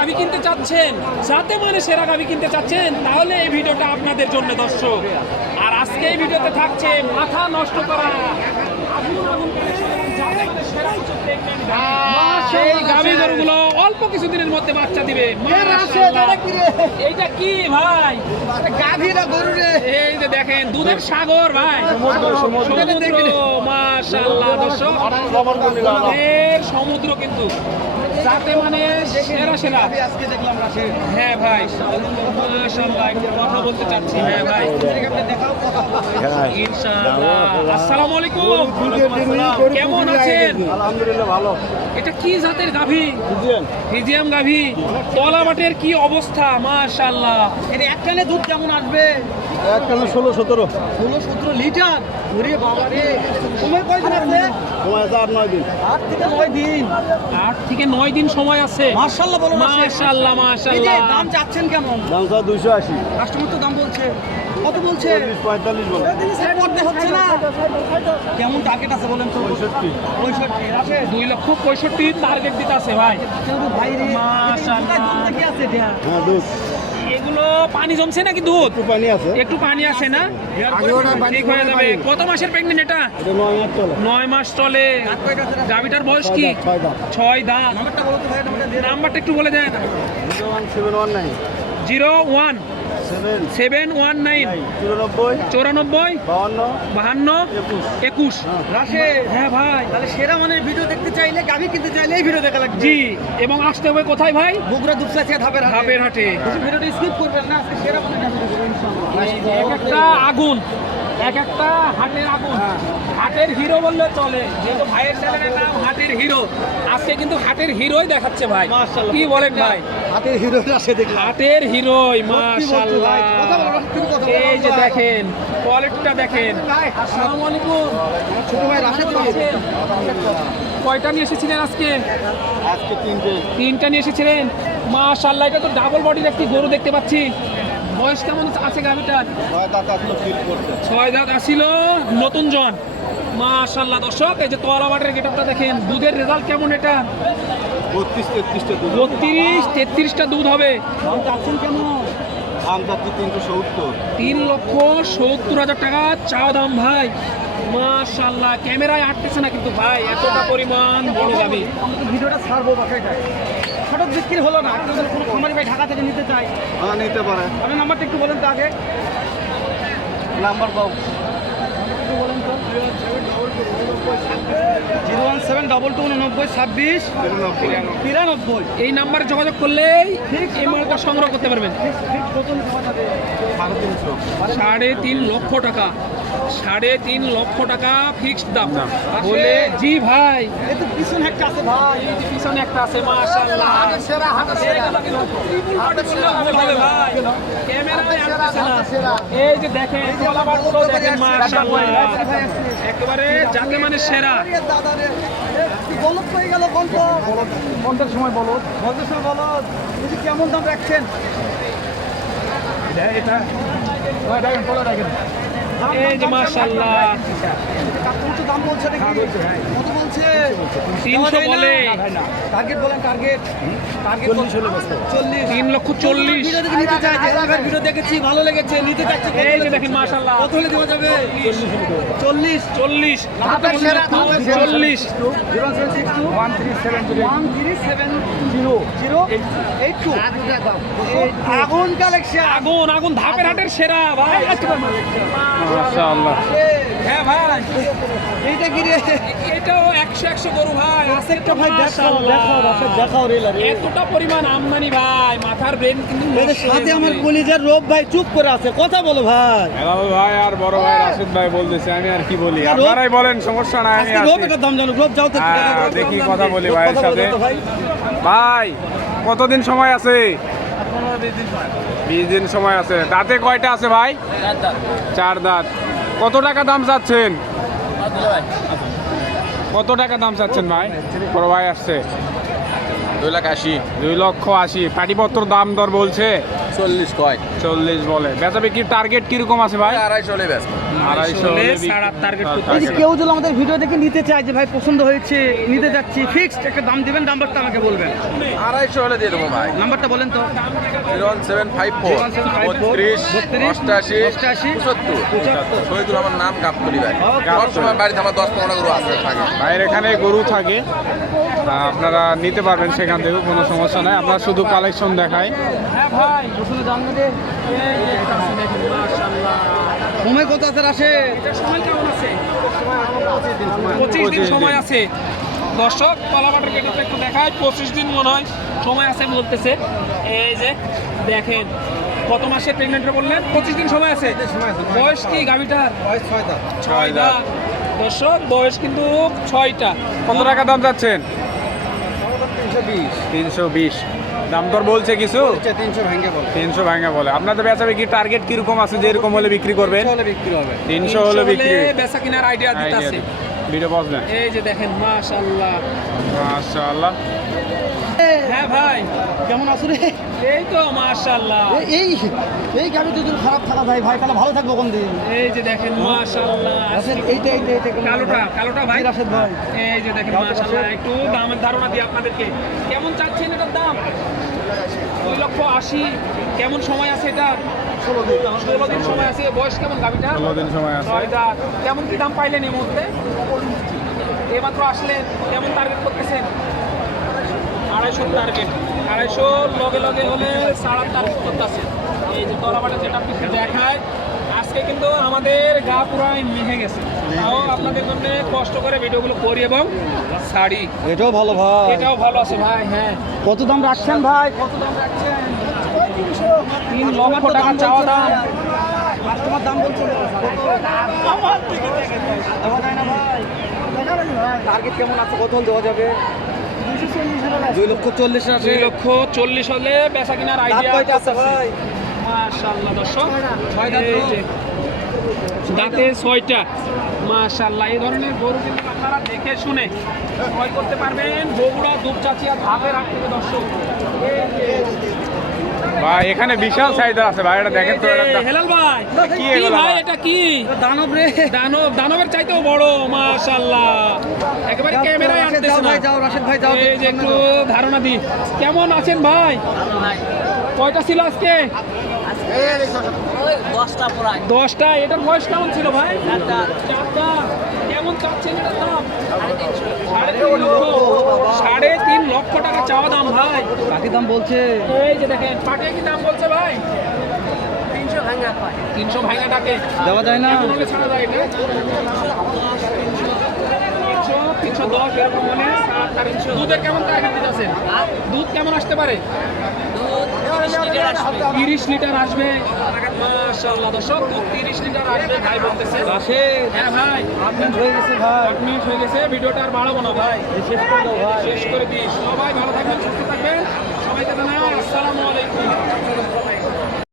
গাভি কিনতে চাচ্ছেন যাতে মানে সেরা গাভি কিনতে চাচ্ছেন তাহলে এই ভিডিওটা আপনাদের জন্য দর্শক। আর আজকে এই ভিডিওতে থাকছে মাথা নষ্ট করা আগুন আগুন collection এবং যাতে কিছু pregnant সেই গাভি গরুগুলো অল্প কিছুদিনের মধ্যে বাচ্চা দিবে। এইটা কি ভাই? এই যে দেখেন দুধের সাগর ভাই। সমুদ্র মাশাআল্লাহ দর্শক। এর সমুদ্র কিন্তু। যাতে মানে সেরা সেরা। হ্যাঁ ভাই মাশাআল্লাহ একটু কথা বলতে চাচ্ছি। হ্যাঁ ভাই। ইনশাআল্লাহ। আসসালামু আলাইকুম। কেমন আছেন? আলহামদুলিল্লাহ ভালো এটা কি জাতের গাভী? ফিজিয়াম গাভী। তলাবাটের কি অবস্থা? মাশাআল্লাহ। এটা একটানে দুধ কেমন আসবে? ষোলো সতেরো। ষোলো সতেরো লিটার? বাবা রে। সময় কয়দিন আছে? সময় আছে আট নয় দিন। আট থেকে নয় দিন। আট থেকে নয় দিন সময় আছে। মার্শাল্লাহ বলো যে মাশাআল্লাহ দাম চাচ্ছেন কেমন? দাম স্যার দুইশো আশি। কাস্টমার তো দাম বলছে। কত বলছে? পঁয়তাল্লিশ বলে। হচ্ছে না। কেমন টার্গেট আছে বলেন তো? পঁয়ষট্টি। পঁয়ষট্টি। আছে? দুই লক্ষ পঁয়ষট্টি টার্গেট দিতে আছে ভাই। কিন্তু ভাই রে। দুধটা কি আছে? হ্যাঁ দুধ। এগুলো পানি জমছে নাকি দুধ? একটু পানি আছে। একটু পানি আছে না? ঠিক হয়ে যাবে। কত মাসের প্রেগনেন্ট এটা? নয় মাস চলে। গাভিটার বয়স কি? ছয় দাঁত। নাম্বারটা একটু বলে দেন। Zero one. Seven. One nine চুরানব্বই। চৌরানব্বই। বাউন্ন বাহান্ন। একুশ। একুশ। হ্যাঁ। ভাই। তাহলে সেরা মানে ভিডিও দেখতে চাইলে গাভি কিনতে চাইলে এই ভিডিও দেখা লাগবে। জি। এবং আসতে হবে কোথায় ভাই? বগুড়া দুপসা থেকে ধাপের ধাপের হাটে। ভিডিওটা স্কিপ করবেন না সেরা মানে এক একটা আগুন এক একটা হাটের আগুন। হাটের হিরো বললে চলে যেহেতু ভাইয়ের চ্যানেলের নাম হাটের হিরো আজকে কিন্তু হাটের হিরোই দেখাচ্ছে ভাই। কি বলেন ভাই? হাতের হিরো রাশে দেখলাম। হাটের হিরোই মাশাআল্লাহ। এই যে দেখেন কোয়ালিটিটা দেখেন। আসসালামু আলাইকুম। ছোট ভাই রাশে আছেন? কয়টা নিয়ে এসেছিলেন আজকে? আজকে তিনটে। তিনটা নিয়ে এসেছিলেন? মাশাআল্লাহ এটা তো ডাবল বডির একটি গরু দেখতে পাচ্ছি। বয়স কেমন আছে গাভিটার ছয় দাঁত আসলো ফিল করছে। ছয় দাঁত আসিল নতুন জন। মাশাল্লাহ দর্শক এই যে তোয়ালা বাটের গেটআপটা দেখেন দুধের রেজাল্ট কেমন এটা? বত্রিশ তেত্রিশটা দুধ। বত্রিশ তেত্রিশটা দুধ হবে। দাম চাচ্ছি তিনশো সত্তর। তিন লক্ষ সত্তর হাজার টাকা চাও দাম ভাই। মাশাল্লাহ ক্যামেরায় আটতেছে না কিন্তু ভাই এতটা পরিমাণ বড় গাবি। আমি তো ভিডিওটা ছাড়বো বাসায় যাই হঠাৎ বিক্রি হলো না কোনো খামারি ভাই ঢাকা থেকে নিতে চাই হ্যাঁ নিতে পারে। আপনি নাম্বারটা একটু বলেন তো আগে। Number zero one seven double two উননব্বই ছাব্বিশ। তিরানব্বই। এই নাম্বারে যোগাযোগ করলেই এই মালটা সংগ্রহ করতে পারবেন। সাড়ে তিন লক্ষ টাকা। সাড়ে তিন লক্ষ টাকা ফিক্সড দাম। বলে জি ভাই। পিছনে একটা আছে ভাই। পিছনে একটা আছে মাশাআল্লাহ। ক্যামেরায় আসতেছে না। এই যে দেখেন কলাবারগুলো দেখেন মাশাআল্লাহ। একেবারে যাকে মানে সেরা। হয়ে গেল ঘণ্টার সময় কেমন দাম রাখছেন? এটা দাম, এই যে মাশাআল্লাহ। কাকুর দাম বলছে নাকি? কত বলছে? তিনশো বলে। টার্গেট বলেন টার্গেট টার্গেট চল্লিশ হলে বসতো চল্লিশ। তিন লক্ষ চল্লিশ ভিডিও দেখে নিতে চাই ভিডিও দেখেছি ভালো লেগেছে নিতে চাচ্ছি কত এই যে দেখেন মাশাআল্লাহ। কত হলে দেওয়া যাবে? চল্লিশ চল্লিশ। চল্লিশ। Zero seven six two one three seven zero zero eight two আগুন কালেকশন। আগুন আগুন ধাপের হাটের সেরা ভাই। মাশাআল্লাহ। হ্যাঁ ভাই। এইটা কি রে? এটাও একশো একশো গরু ভাই আছে একটা ভাই দেখাও দেখাও দেখাও রে এতটা পরিমাণ আমদানি ভাই মাথার ব্রেন কিন্তু সাথে আমার কলিজার রোব ভাই চুপ করে আছে কথা বলো ভাই। হেলাল ভাই আর বড় ভাই রাশিদ ভাই বলতেছে আমি আর কি বলি? আপনারাই বলেন সমস্যা নাই আমি রোব এটা দাম জানো রোব যাও তো হ্যাঁ। দেখি কথা বলি ভাইয়ের সাথে। ভাই। ভাই কতদিন সময় আছে? বিশ দিন সময় আছে। দাঁতে কয়টা আছে ভাই? চার দাঁত। কত টাকা দাম চাচ্ছেন? কত টাকা দাম চাচ্ছেন ভাই? বড় ভাই আসছে। দুই লাখ আশি। দুই লক্ষ আশি। পাটিপত্র দাম দর বলছে? চল্লিশ কয়। চল্লিশ বলে। বেচা বিক্রির টার্গেট কীরকম আছে ভাই? আড়াইশো হলে কেউ যদি আমাদের ভিডিও দেখে নিতে চায় যে ভাই পছন্দ হয়েছে নিতে যাচ্ছি ফিক্সড একটা দাম দিবেন নাম্বারটা আমাকে বলবেন। আড়াইশো হলে দিয়ে দেবো ভাই। নাম্বারটা বলেন তো। Zero one seven five four 01754 বত্রিশ অষ্টাশি অষ্টাশি, পঁচাত্তর। শহীদুল আমার নাম গাবতলি ভাই। সবসময় বাড়িতে আমার দশ পনেরো গরু আছে থাকে। ভাইয়ের এখানে গরু থাকে। আপনারা নিতে পারবেন সেখান থেকে কোনো সমস্যা নাই। আপনারা শুধু কালেকশন দেখায় হ্যাঁ ভাই সময় কত আছে আসে সময় কেমন আছে? পঁচিশ দিন। সময় আছে। দর্শক কলাবাটার কেটেতে একটু দেখায় পঁচিশ দিন মনে হয় সময় আছে বলতেছে। এই যে দেখেন কত মাসে প্রেগনেন্টে বললেন পঁচিশ দিন সময় আছে। বয়স কি গাভিটার? ছয় দাঁত দর্শক বয়স কিন্তু ছয়টা। কত টাকা দাম যাচ্ছেন? তিনশো বিশ। তিনশো বিশ। দাম দর বলছে কিছু? তিনশো ভেঙে বল। তিনশো ভাঙা বলে। আপনাদের বেচা বিক্রি টার্গেট কীরকম আছে? যে এরকম হলে বিক্রি করবেন? বিক্রি হবে। তিনশো হলে বিক্রি বেচা কেনার আইডিয়া দিতে আছে ভিডিও বসবেন। এই যে দেখেন মাশাল্লাহ মাশাআল্লাহ। হ্যাঁ ভাই কেমন আছো রে? এই তো মাশাল্লাহ এই এই গাড়ি দুদিন খারাপ থাকা ভাই। ভাই তাহলে ভালো থাকব কোন দিন এই যে দেখেন এইটা এইটা এইটা কেমন কালোটা ভাই? কালোটা ভাই? রাশেদ ভাই। এই যে দেখেন একটু দামের ধারণা দিই আপনাদেরকে। কেমন দুই লক্ষ আশি কেমন সময় আছে এটা? ষোলো দিন। সময় আছে বয়স কেমন গাভিটা? ষোলো দিন সময় আছে। ছয় কেমন কি দাম পাইলেন এই মুহূর্তে? এইমাত্র আসলেন কেমন টার্গেট করতেছেন? আড়াইশো টার্গেট আড়াইশো লগে লগে হলে সাড়ে টার্গেট করতেছে। এই যে তলাবাটা যেটা দেখায় আজকে কিন্তু আমাদের গা পুরাই মেহে গেছে। তাও আপনাদের জন্য কষ্ট করে ভিডিওগুলো করি এবং শাড়ি এটাও ভালো ভাই। এটাও ভালো আছে ভাই হ্যাঁ। কত দাম রাখছেন ভাই? কত দাম রাখছেন? তিন লক্ষ টাকা চাওয়া দাম। কাস্টমার দাম বলছে টার্গেট কেমন আছে? কত দেওয়া যাবে? দুই লক্ষ চল্লিশ দুই লক্ষ চল্লিশ হলে বেচা কিনার আইডিয়া আছে ভাই? মাশাল্লাহ দর্শক ছয় দাঁত ছয়টা। মাশাল্লাহ এই ধরনের গরু কিন্তু আপনারা দেখে শুনে ক্রয় করতে পারবেন। বগুড়া দুপচাচিয়া ধাপে রাখতে দর্শক। ভাই এখানে বিশাল চাহিদা আছে ভাই এটা দেখেন তো এটা হেলাল ভাই কি ভাই এটা কি? দানব রে। দানব দানবের চাইতেও বড় মাশাল্লাহ একেবারে ক্যামেরায় আনতেছে যাও না। ভাই যাও রাশেদ ভাই যাও এই যে একটু ধারণা দি। কেমন আছেন ভাই? কয়টা ছিল আজকে? দশটা এটার বয়স কেমন ছিল ভাই? চারটা। কেমন চাচ্ছেন এটার দাম? সাড়ে তিন লক্ষ। সাড়ে তিন লক্ষ টাকা চাওয়া দাম ভাই। বাকি দাম বলছে? এই যে দেখেন পাটিয়া কি দাম বলছে ভাই? তিনশো ভাঙা পায় তিনশো ভাঙা টাকে দেওয়া যায় না? ছাড়া যায় তিনশো তিনশো দশ এরকম হলে সাত আর তিনশো। দুধের কেমন টার্গেট দিতেছেন? দুধ কেমন আসতে পারে? তিরিশ লিটার আসবে মাশাআল্লাহ তিরিশ লিটার আসবে ভাই বলতেছে। হ্যাঁ, ভাই। আট ভিডিওটা আর বাড়াবো না ভাই। শেষ করে দিই সবাই ভালো থাকবেন সুস্থ থাকবেন। সবাইকে জানাই আসসালামু